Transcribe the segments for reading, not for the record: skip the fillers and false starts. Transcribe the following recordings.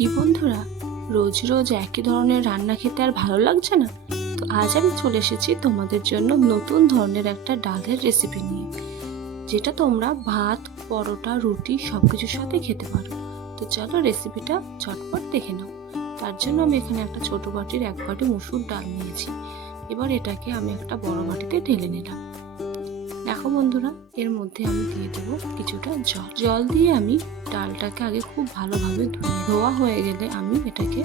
কি বন্ধুরা, রোজ রোজ একই ধরনের রান্না খেতে আর ভালো লাগছে না। তো আজ আমি চলে এসেছি তোমাদের জন্য নতুন ধরনের একটা ডালের রেসিপি নিয়ে, যেটা তোমরা ভাত, পরোটা, রুটি সবকিছুর সাথে খেতে পারো। তো চলো রেসিপিটা ঝটপট দেখে নাও। তার জন্য আমি এখানে একটা ছোট বাটির 1 বাটি মসুর ডাল নিয়েছি। এবার এটাকে আমি একটা বড় বাটিতে ঢেলে নিলাম। দেখো বন্ধুরা, এর মধ্যে আমি দিয়ে দেবো কিছুটা জল দিয়ে আমি ডালটাকে আগে খুব ভালোভাবে ধোয়া হয়ে গেলে আমি এটাকে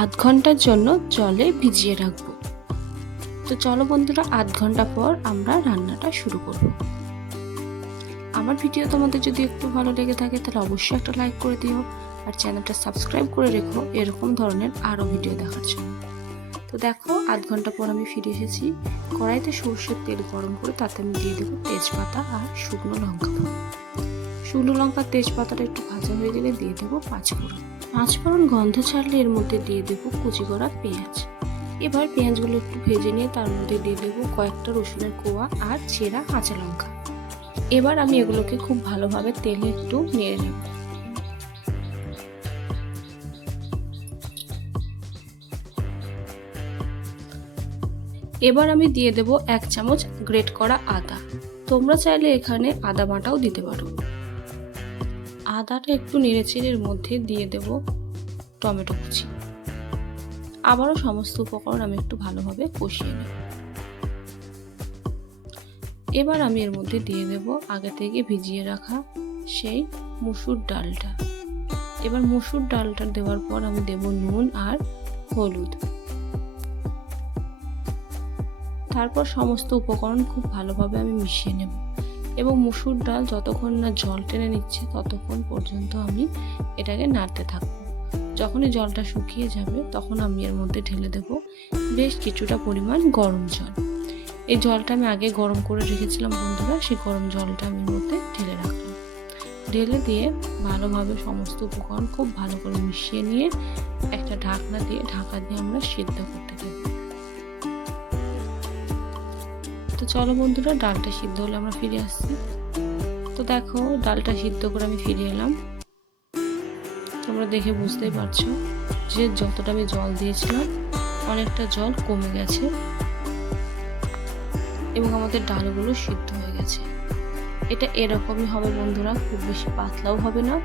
আধ ঘন্টার জন্য জলে ভিজিয়ে রাখবো। তো চলো বন্ধুরা, আধ ঘন্টা পর আমরা রান্নাটা শুরু করব। আমার ভিডিও তোমাদের যদি একটু ভালো লেগে থাকে তাহলে অবশ্যই একটা লাইক করে দিও, আর চ্যানেলটা সাবস্ক্রাইব করে রেখো এরকম ধরনের আরও ভিডিও দেখার জন্য। তো দেখো, আধ ঘন্টা পর আমি ফিরে এসেছি। কড়াইতে সর্ষের তেল গরম করে তাতে আমি দিয়ে দেবো তেজপাতা আর শুকনো লঙ্কা। শুকনো লঙ্কা তেজপাতাটা একটু ভাজা হয়ে গেলে দিয়ে দেবো পাঁচফোড়ন গন্ধ ছাড়লে এর মধ্যে দিয়ে দেবো কুচি করা পেঁয়াজ। এবার পেঁয়াজগুলো একটু ভেজে নিয়ে তার মধ্যে দিয়ে দেবো কয়েকটা রসুনের কোয়া আর চেরা কাঁচা লঙ্কা। এবার আমি এগুলোকে খুব ভালোভাবে তেলে একটু নেড়ে নেব। এবার আমি দিয়ে দেব 1 চামচ গ্রেট করা আদা। তোমরা চাইলে এখানে আদা বাটাও দিতে পারো। আদাটা একটু নেড়েচেড়ে এর মধ্যে দিয়ে দেব টমেটো কুচি। আবারও সমস্ত উপকরণ আমি একটু ভালোভাবে কষিয়ে নেব। এবার আমি এর মধ্যে দিয়ে দেব আগে থেকে ভিজিয়ে রাখা সেই মসুর ডালটা। এবার মসুর ডালটা দেওয়ার পর আমি দেব নুন আর হলুদ। তারপর সমস্ত উপকরণ খুব ভালোভাবে আমি মিশিয়ে নেব, এবং মসুর ডাল যতক্ষণ না জল টেনে নিচ্ছে ততক্ষণ পর্যন্ত আমি এটাকে নাড়তে থাকবো। যখনই জলটা শুকিয়ে যাবে তখন আমি এর মধ্যে ঢেলে দেব বেশ কিছুটা পরিমাণ গরম জল। এই জলটা আমি আগে গরম করে রেখেছিলাম বন্ধুরা, সেই গরম জলটা আমি এর মধ্যে ঢেলে রাখলাম। ঢেলে দিয়ে ভালোভাবে সমস্ত উপকরণ খুব ভালো করে মিশিয়ে নিয়ে একটা ঢাকা দিয়ে আমরা সিদ্ধ করতে দেব। তো চলো বন্ধুরা, ডালটা সিদ্ধ হলে আমরা ফিরে আসছি। তো দেখো, ডালটা সিদ্ধ করে আমি ফিরে এলাম। তোমরা দেখে বুঝতেই পারছো যে যতটা আমি জল দিয়েছিলাম অনেকটা জল কমে গেছে, এবং আমাদের ডালগুলো সিদ্ধ হয়ে গেছে। এটা এরকমই হবে বন্ধুরা, খুব বেশি পাতলাও হবে না,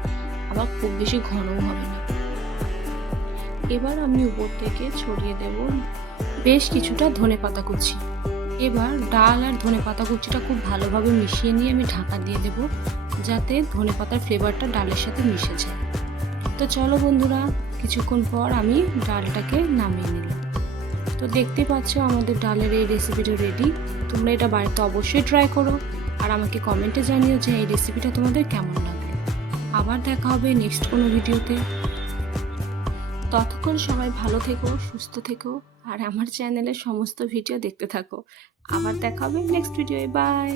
আবার খুব বেশি ঘনও হবে না। এবার আমি উপর থেকে ছড়িয়ে দেব বেশ কিছুটা ধনেপাতা কুচি। এবার ডাল আর ধনেপাতা কুচিটা খুব ভালোভাবে মিশিয়ে নিয়ে আমি ঢাকা দিয়ে দেব, যাতে ধনেপাতার ফ্লেভারটা ডালের সাথে মিশে যায়। তো চলো বন্ধুরা, কিছুক্ষণ পর আমি ডালটাকে নামিয়ে নিলাম। তো দেখতে পাচ্ছ আমাদের ডালের এই রেসিপিটা রেডি। তোমরা এটা বাড়িতে অবশ্যই ট্রাই করো, আর আমাকে কমেন্টে জানিও যে এই রেসিপিটা তোমাদের কেমন লাগলো। আবার দেখা হবে নেক্সট কোনো ভিডিওতে। ততক্ষণ সবাই ভালো থেকো, সুস্থ থেকো, আর আমার চ্যানেলের সমস্ত ভিডিও দেখতে থাকো। আবার দেখা হবে নেক্সট ভিডিওয়ে। বাই।